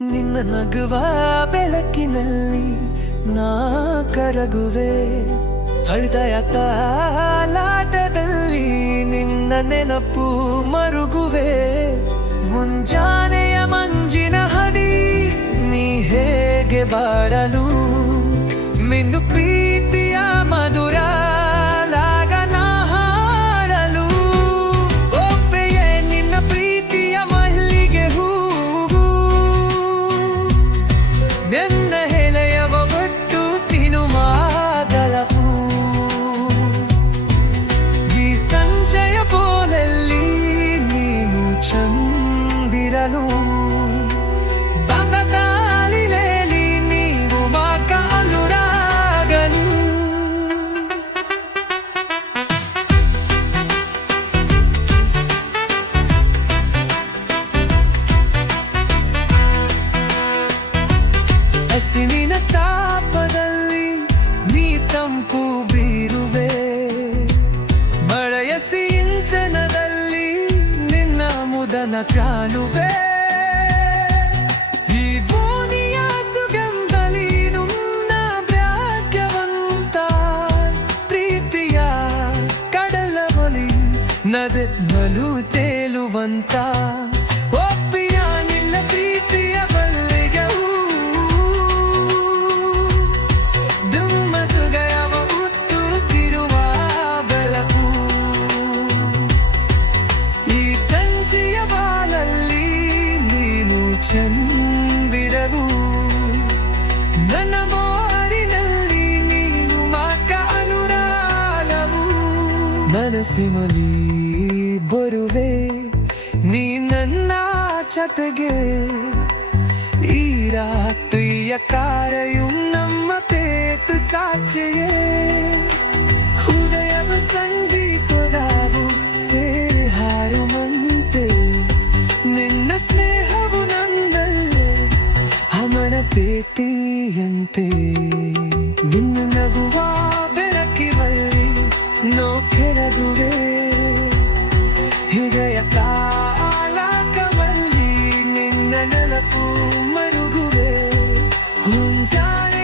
ನಿನ್ನ ನಗುವ ಬೆಳಕಿನಲ್ಲಿ ನಾ ಕರಗುವೆ. ಹೃದಯ ತಾಲಾಟದಲ್ಲಿ ನಿನ್ನ ನೆನಪು ಮರುಗುವೆ. ಮುಂಜಾನೆಯ ಮಂಜಿನ ಹನಿ ನೀ ಹೇಗೆ ಬಾಡಲು ಮಿನ್ನು ಪ್ರೀತಿಯ ಮಧುರ ಲಾಗನ ಹಾಡಲು. ಒಪ್ಪೆಯೇ ನಿನ್ನ ಪ್ರೀತಿಯ ಮಲ್ಲಿಗೆ ಹೂವು ನನ್ನ ಹೆಲೆಯವ ಒಟ್ಟು ತಿನುಮಾದಲಪು. ಈ ಸಂಜೆಯ ಪೋಲಲ್ಲಿ ನೀನು ಚಂದಿರಲು ಹಸಿವಿನ ತಾಪದಲ್ಲಿ ನೀ ತಂಪು ಬೀರುವೆ. ಮಳೆಯ ಸಿಂಚನದಲ್ಲಿ ನಿನ್ನ ಮುದನ ಕಾಣುವೆ. ಈ ಭೂಮಿಯ ಸುಗಂಧಲಿ ನುಣ್ಣ ಭಾಗ್ಯವಂತ ಪ್ರೀತಿಯ ಕಡಲ ಬಳಿ ನದೆ ಮಲು ತೇಲುವಂತ. ಒಪ್ಪಿಯ ನಿಲ್ಲ ಪ್ರೀತಿಯ ಬಲ್ಲಿಗೆ ಚಂದಿರವು. ನನ್ನ ಮೋಡಿನಲ್ಲಿ ನೀನು ಮಾಕ ಅನುರಾಗವು. ಮನಸ್ಸಿನಲ್ಲಿ ಬರುವೆ ನೀ ನನ್ನ ಜೊತೆಗೆ. ಈ ರಾತ್ರಿಯ ಕಾರೆಯು ನಮ್ಮ ಪೇತು ಸಾಚೆಯೇ. ಹೃದಯದ ಸಂಗೀತದಾವು ಸೇರಿ ಹಾರುವಂತೆ. ನಿನ್ನ ಸ್ನೇಹವು ನಂದಲ್ಲೇ ಅಮರ ಪ್ರೀತಿಯಂತೆ. ನಿನ್ನ ನಗುವ ಬೆಳಕಿನಲ್ಲಿ ನೋ ಕೆಳಗುವೆ. ಹೃದಯ ಕಾಲಕವಲ್ಲಿ ನಿನ್ನ ನೆನಪು ಮರುಗುವೆ. ಮುಂಜಾನೆ